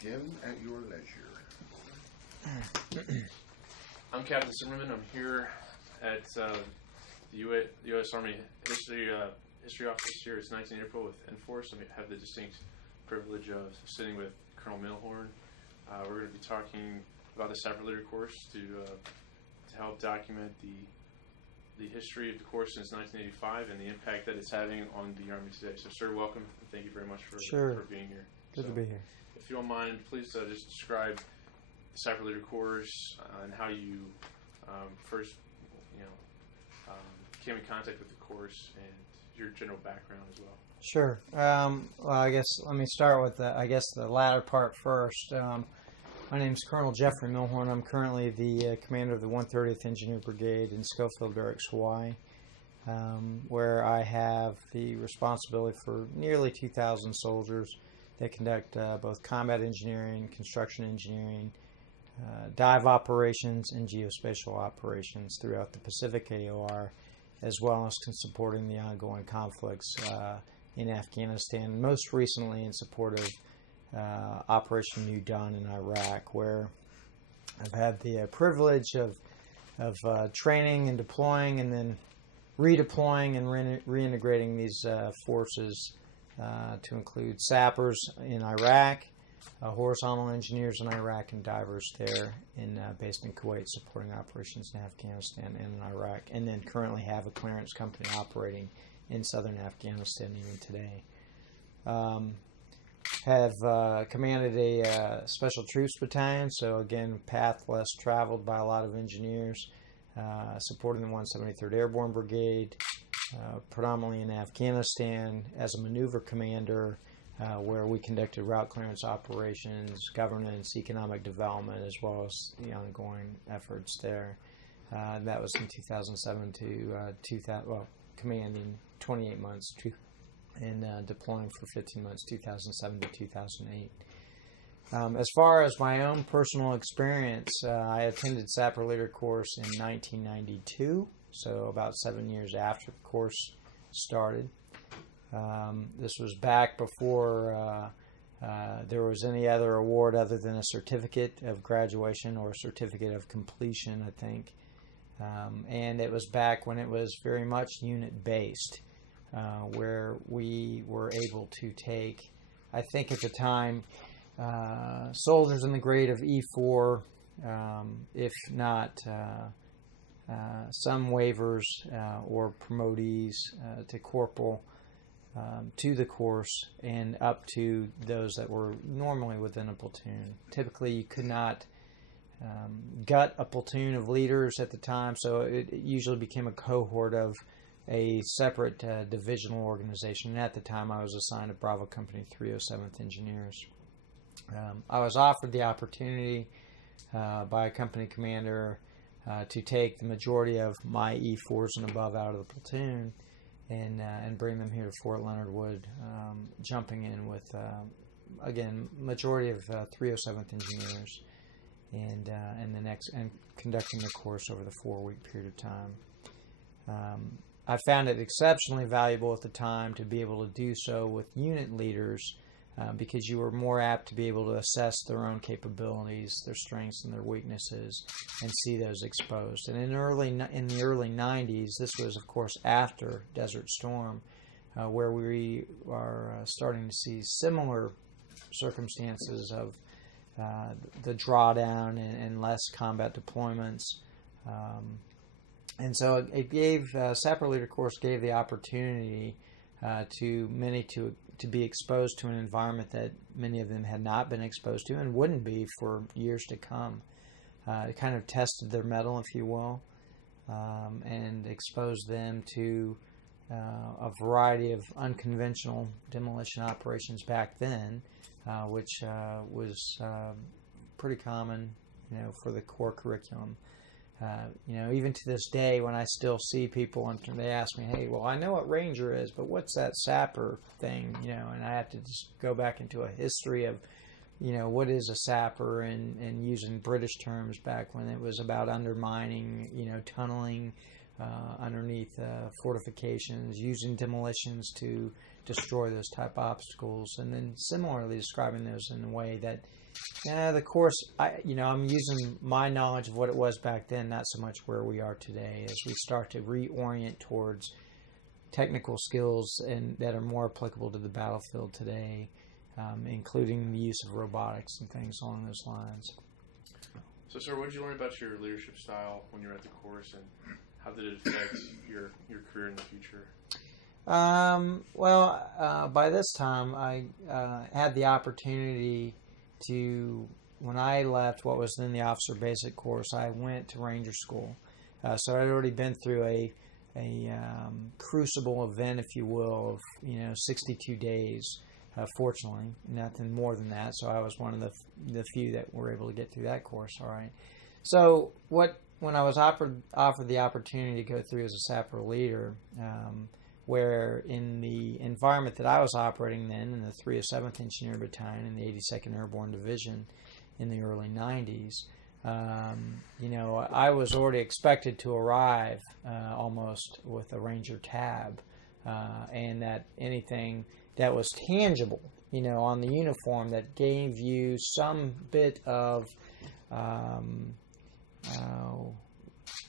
begin at your leisure. I'm Captain Cymerman. I'm here at the U.S. Army History Office here. It's 19 April with Enforce. I have the distinct privilege of sitting with Colonel Milhorn. We're going to be talking about the Sapper Leader Course to help document the history of the course since 1985 and the impact that it's having on the Army today. So, sir, welcome, and thank you very much for being here. Good to be here. If you don't mind, please just describe the Sapper Leader Course and how you first, came in contact with the course and your general background as well. Sure. Well, I guess let me start with the latter part first. My name is Colonel Jeffrey Milhorn. I'm currently the commander of the 130th Engineer Brigade in Schofield Barracks, Hawaii, where I have the responsibility for nearly 2,000 soldiers that conduct both combat engineering, construction engineering, dive operations, and geospatial operations throughout the Pacific AOR, as well as supporting the ongoing conflicts in Afghanistan, most recently in support of Operation New Dawn in Iraq, where I've had the privilege of training and deploying and then redeploying and reintegrating these forces to include sappers in Iraq, horizontal engineers in Iraq, and divers there based in Kuwait supporting operations in Afghanistan and in Iraq, and then currently have a clearance company operating in southern Afghanistan even today. Have commanded a special troops battalion, so again, path less traveled by a lot of engineers, supporting the 173rd Airborne Brigade, predominantly in Afghanistan as a maneuver commander, where we conducted route clearance operations, governance, economic development, as well as the ongoing efforts there. That was in 2007 to 2000, commanding 28 months and deploying for 15 months, 2007 to 2008. As far as my own personal experience, I attended Sapper Leader Course in 1992, so about 7 years after the course started. This was back before there was any other award other than a certificate of graduation or a certificate of completion, I think. And it was back when it was very much unit-based, where we were able to take, I think at the time, soldiers in the grade of E4, if not some waivers or promotees to corporal, to the course, and up to those that were normally within a platoon. Typically, you could not gut a platoon of leaders at the time, so it usually became a cohort of a separate divisional organization. And at the time, I was assigned to Bravo Company 307th Engineers. I was offered the opportunity by a company commander to take the majority of my E4s and above out of the platoon and bring them here to Fort Leonard Wood, jumping in with, again, majority of 307th Engineers, and conducting the course over the 4-week period of time. I found it exceptionally valuable at the time to be able to do so with unit leaders, because you were more apt to be able to assess their own capabilities, their strengths and their weaknesses, and see those exposed. And in the early 90s, this was, of course, after Desert Storm, where we are starting to see similar circumstances of the drawdown and less combat deployments. And so it gave, Sapper Leader Course gave the opportunity to many to be exposed to an environment that many of them had not been exposed to and wouldn't be for years to come. It kind of tested their mettle, if you will, and exposed them to a variety of unconventional demolition operations back then, which was pretty common, for the core curriculum. Even to this day, when I still see people and they ask me, hey, well, I know what Ranger is, but what's that Sapper thing? And I have to just go back into a history of, what is a Sapper and using British terms back when it was about undermining, tunneling, underneath fortifications, using demolitions to destroy those type obstacles, and then similarly describing those in a way that the course, I'm using my knowledge of what it was back then, not so much where we are today, as we start to reorient towards technical skills and that are more applicable to the battlefield today, including the use of robotics and things along those lines. So, sir, what did you learn about your leadership style when you were at the course, and how did it affect your career in the future? By this time, I had the opportunity to, when I left what was then the officer basic course, I went to Ranger School. So I'd already been through a crucible event, if you will, of 62 days. Fortunately, nothing more than that. So I was one of the few that were able to get through that course. All right. So when I was offered the opportunity to go through as a Sapper leader, where in the environment that I was operating then in the 307th Engineer Battalion in the 82nd Airborne Division in the early 90s, I was already expected to arrive almost with a Ranger tab, and that anything that was tangible, on the uniform that gave you some bit of,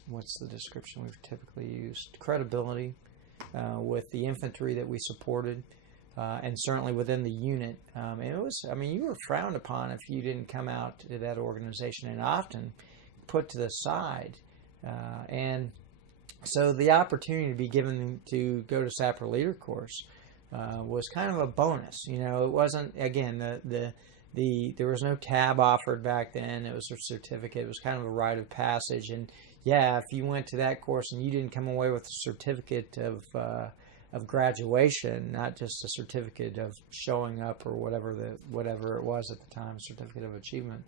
what's the description we've typically used? Credibility with the infantry that we supported, and certainly within the unit. And it was, you were frowned upon if you didn't come out to that organization, and often put to the side. And so the opportunity to be given to go to Sapper Leader Course was kind of a bonus. It wasn't, again, there was no tab offered back then. It was a certificate. It was kind of a rite of passage. And yeah, if you went to that course and you didn't come away with a certificate of graduation, not just a certificate of showing up or whatever it was at the time, certificate of achievement,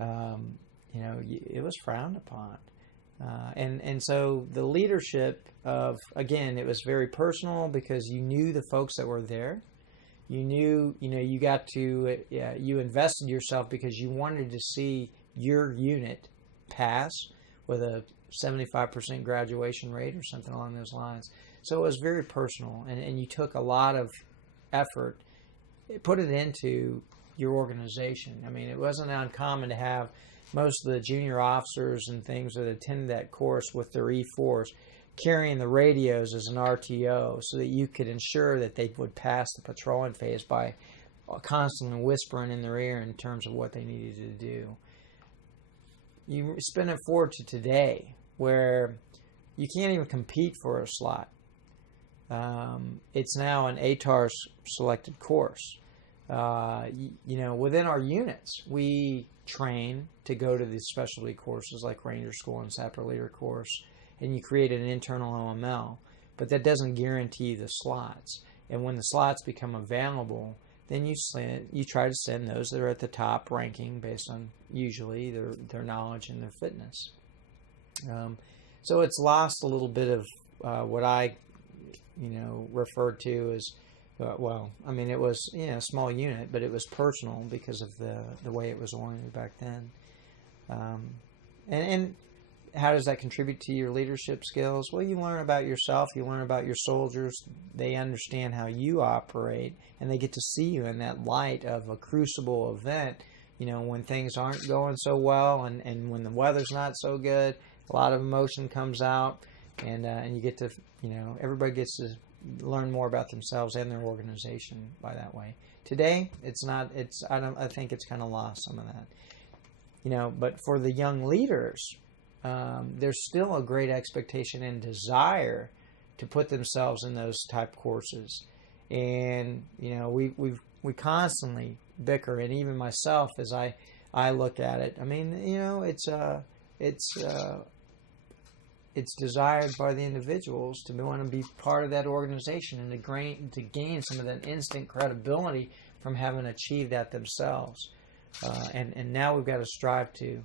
it was frowned upon. And so the leadership of, again, it was very personal because you knew the folks that were there. You knew, you got to, you invested yourself because you wanted to see your unit pass with a 75% graduation rate or something along those lines. So it was very personal, and you took a lot of effort, put it into your organization. It wasn't uncommon to have most of the junior officers and things that attended that course with their E4s carrying the radios as an RTO so that you could ensure that they would pass the patrolling phase by constantly whispering in their ear in terms of what they needed to do. You spin it forward to today where you can't even compete for a slot. It's now an ATAR selected course. Within our units, we train to go to these specialty courses like Ranger School and Sapper Leader Course, and you create an internal OML, but that doesn't guarantee the slots. And when the slots become available, then you try to send those that are at the top ranking based on usually their knowledge and their fitness. So it's lost a little bit of what I referred to as it was a small unit, but it was personal because of the way it was oriented back then. And how does that contribute to your leadership skills? Well, you learn about yourself. You learn about your soldiers. They understand how you operate, and they get to see you in that light of a crucible event. When things aren't going so well, and when the weather's not so good, a lot of emotion comes out, and you get to, everybody gets to learn more about themselves and their organization by that way. Today, I think it's kind of lost some of that. But for the young leaders, there's still a great expectation and desire to put themselves in those type courses. And, we constantly bicker, and even myself as I look at it. It's desired by the individuals to want to be part of that organization and to gain some of that instant credibility from having achieved that themselves. And now we've got to strive to,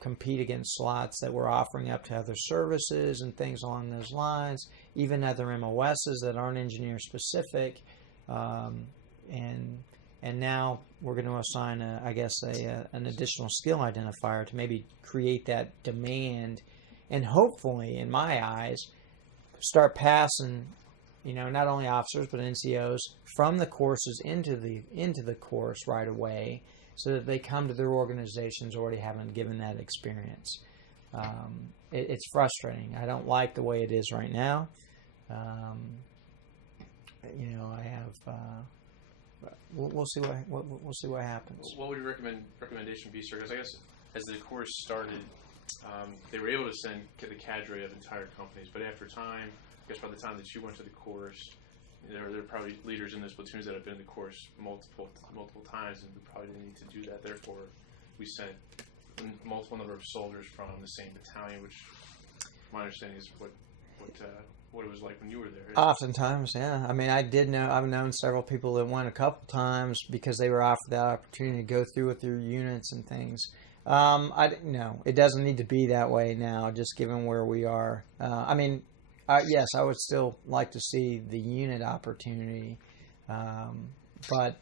compete against slots that we're offering up to other services and things along those lines, even other MOSs that aren't engineer specific. And now we're going to assign, an additional skill identifier to maybe create that demand and hopefully, in my eyes, start passing, not only officers but NCOs from the courses into the course right away, so that they come to their organizations already having given that experience. It's frustrating. I don't like the way it is right now. I have. We'll see what happens. What would your recommendation be, sir? Because I guess as the course started, they were able to send the cadre of entire companies, but after time, I guess by the time that you went to the course, there are probably leaders in those platoons that have been in the course multiple times, and we probably didn't need to do that. Therefore, we sent multiple number of soldiers from the same battalion, which my understanding is what it was like when you were there. Oftentimes, yeah. I mean, I've known several people that went a couple times because they were offered that opportunity to go through with their units and things. No, it doesn't need to be that way now, just given where we are. Yes, I would still like to see the unit opportunity, but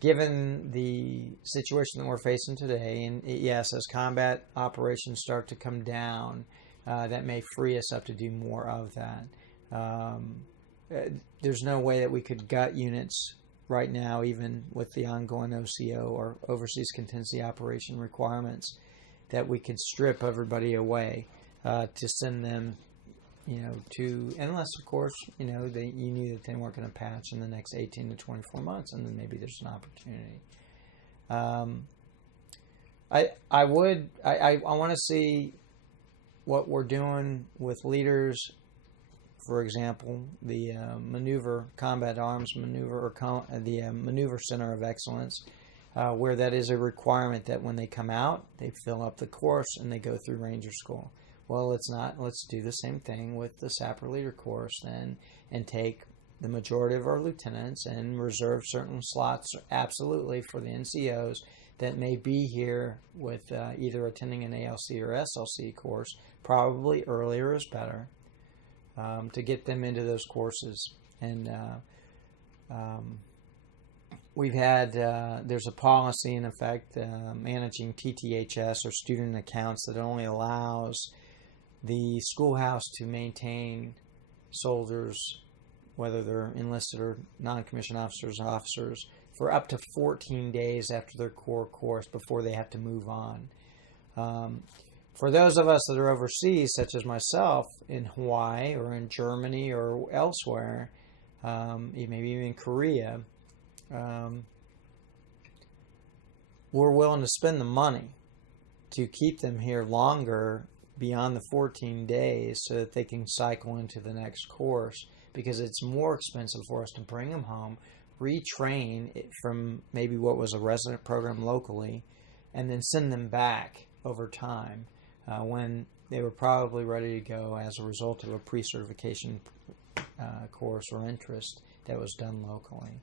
given the situation that we're facing today, and yes, as combat operations start to come down, that may free us up to do more of that. There's no way that we could gut units right now, even with the ongoing OCO or Overseas Contingency Operation requirements, that we could strip everybody away to send them, unless of course, you knew that they weren't going to patch in the next 18 to 24 months, and then maybe there's an opportunity. I want to see what we're doing with leaders. For example, the combat arms maneuver, or the maneuver center of excellence, where that is a requirement that when they come out, they fill up the course and they go through Ranger School. Well, let's do the same thing with the Sapper Leader Course then, and take the majority of our lieutenants and reserve certain slots absolutely for the NCOs that may be here with either attending an ALC or SLC course. Probably earlier is better, to get them into those courses. And we've had, there's a policy in effect, managing TTHS, or student accounts, that only allows the schoolhouse to maintain soldiers, whether they're enlisted or non-commissioned officers, for up to 14 days after their core course before they have to move on. For those of us that are overseas, such as myself, in Hawaii or in Germany or elsewhere, maybe even Korea, we're willing to spend the money to keep them here longer beyond the 14 days so that they can cycle into the next course, because it's more expensive for us to bring them home, retrain it from maybe what was a resident program locally, and then send them back over time when they were probably ready to go as a result of a pre-certification course or interest that was done locally.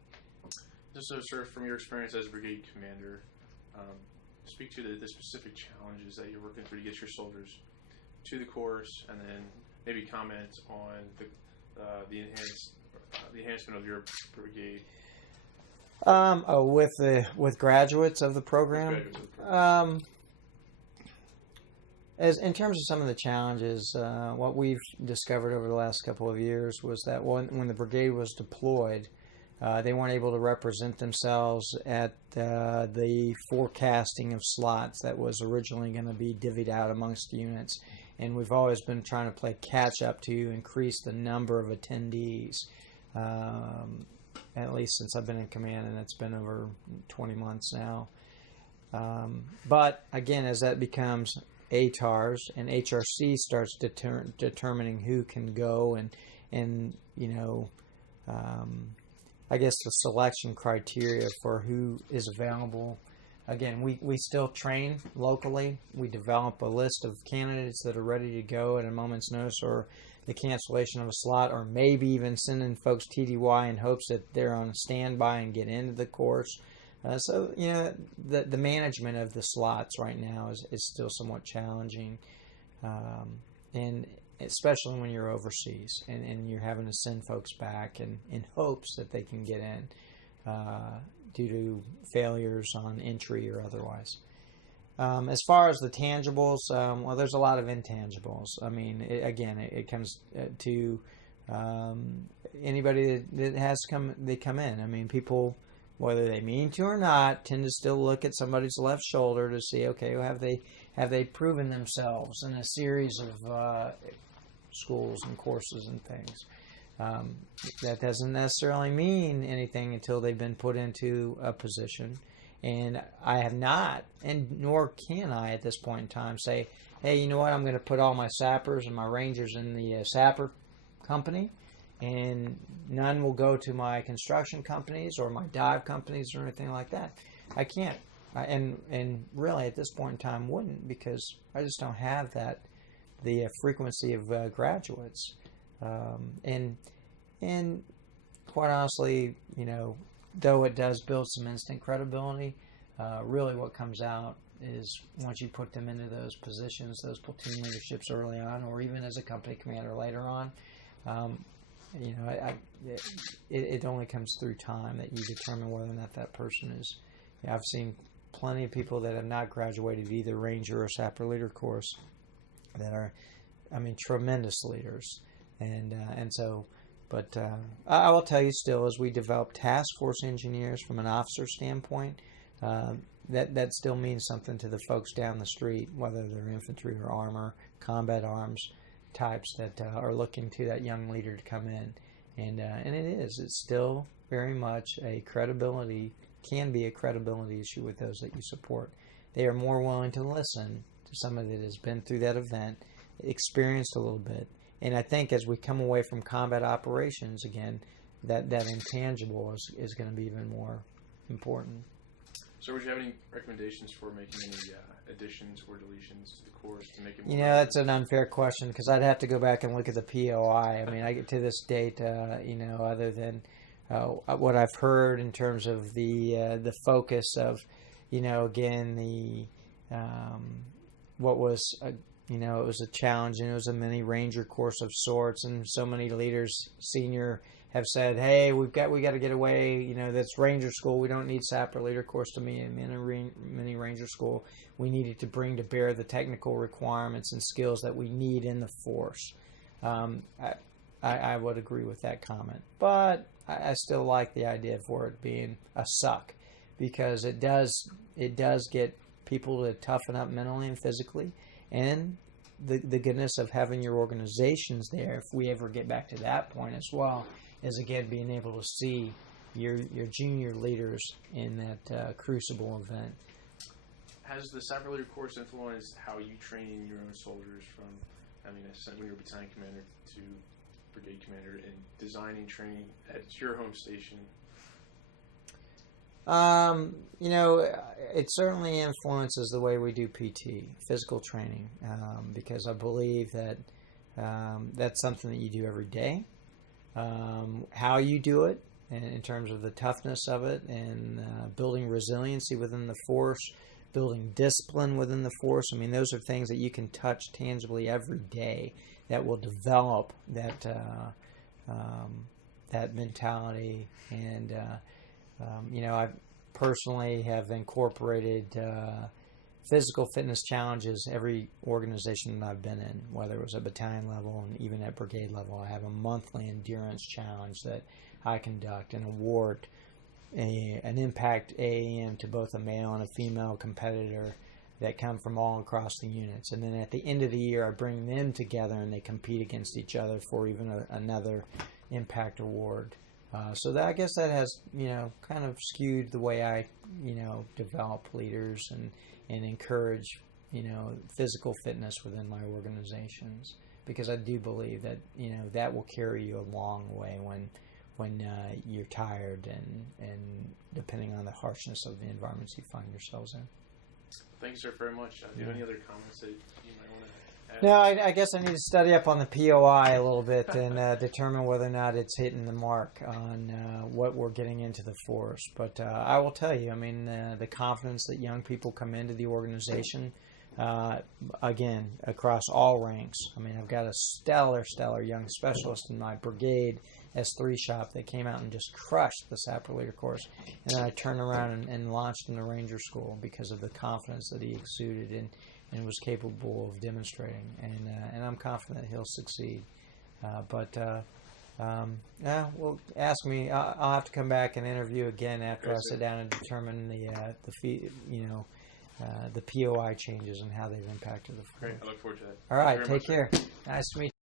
So, sir, from your experience as brigade commander, speak to the specific challenges that you're working through to get your soldiers to the course, and then maybe comment on the enhancement of your brigade. With graduates of the program. As in terms of some of the challenges, what we've discovered over the last couple of years was that when the brigade was deployed, they weren't able to represent themselves at the forecasting of slots that was originally going to be divvied out amongst units. And we've always been trying to play catch up to increase the number of attendees, at least since I've been in command, and it's been over 20 months now. But again, as that becomes ATARs and HRC starts determining who can go, and I guess the selection criteria for who is available. Again, we still train locally. We develop a list of candidates that are ready to go at a moment's notice, or the cancellation of a slot, or maybe even sending folks TDY in hopes that they're on standby and get into the course. So the management of the slots right now is still somewhat challenging, and especially when you're overseas and you're having to send folks back in hopes that they can get in due to failures on entry or otherwise. As far as the tangibles, well, there's a lot of intangibles. I mean, it comes to anybody that they come in. I mean, people, whether they mean to or not, tend to still look at somebody's left shoulder to see, okay, well, have they proven themselves in a series of schools and courses and things. That doesn't necessarily mean anything until they've been put into a position. And I have not, and nor can I at this point in time, say, hey, you know what, I'm going to put all my sappers and my rangers in the sapper company, and none will go to my construction companies or my dive companies or anything like that. I can't. And really at this point in time wouldn't, because I just don't have the frequency of graduates. And quite honestly, though it does build some instant credibility, really what comes out is once you put them into those positions, those platoon leaderships early on, or even as a company commander later on, it only comes through time that you determine whether or not that person is. I've seen plenty of people that have not graduated either Ranger or Sapper Leader Course that are, tremendous leaders. But I will tell you still, as we develop task force engineers from an officer standpoint, that still means something to the folks down the street, whether they're infantry or armor, combat arms types that are looking to that young leader to come in. And it's still very much can be a credibility issue with those that you support. They are more willing to listen to somebody that has been through that event, experienced a little bit. And I think as we come away from combat operations again, that intangible is going to be even more important. So would you have any recommendations for making any additions or deletions to the course to make it more... That's an unfair question, because I'd have to go back and look at the POI. I get to this date, other than what I've heard in terms of the focus of, again, what was... it was a challenge, and it was a mini ranger course of sorts, and so many leaders, senior, have said, hey, we got to get away, that's ranger school, we don't need Sapper Leader Course to be a mini ranger school. We needed to bring to bear the technical requirements and skills that we need in the force. I would agree with that comment, but I still like the idea for it being a suck, because it does get people to toughen up mentally and physically. And the goodness of having your organizations there, if we ever get back to that point as well, is again being able to see your junior leaders in that crucible event. Has the Sapper Leader Course influenced how you train your own soldiers from, when you're battalion commander to brigade commander, in designing training at your home station? It certainly influences the way we do PT, physical training, because I believe that that's something that you do every day. How you do it, in terms of the toughness of it, and building resiliency within the force, building discipline within the force. Those are things that you can touch tangibly every day that will develop that mentality. And I personally have incorporated physical fitness challenges every organization that I've been in, whether it was at battalion level and even at brigade level. I have a monthly endurance challenge that I conduct and award an impact AAM to both a male and a female competitor that come from all across the units. And then at the end of the year, I bring them together and they compete against each other for even another impact award. So I guess that has, kind of skewed the way I, develop leaders and encourage, physical fitness within my organizations, because I do believe that, that will carry you a long way when you're tired and depending on the harshness of the environments you find yourselves in. Thank you, sir, very much. Do you have any other comments that you might want to add? No, I guess I need to study up on the POI a little bit and determine whether or not it's hitting the mark on what we're getting into the force. But I will tell you, the confidence that young people come into the organization, again, across all ranks. I've got a stellar young specialist in my brigade S3 shop that came out and just crushed the Sapper Leader Course. And then I turned around and launched in the Ranger School because of the confidence that he exuded and was capable of demonstrating. And I'm confident that he'll succeed. Well, ask me. I'll have to come back and interview again after I sit down and determine the POI changes and how they've impacted the fleet. Great. I look forward to that. All right. Take care. Nice to meet you.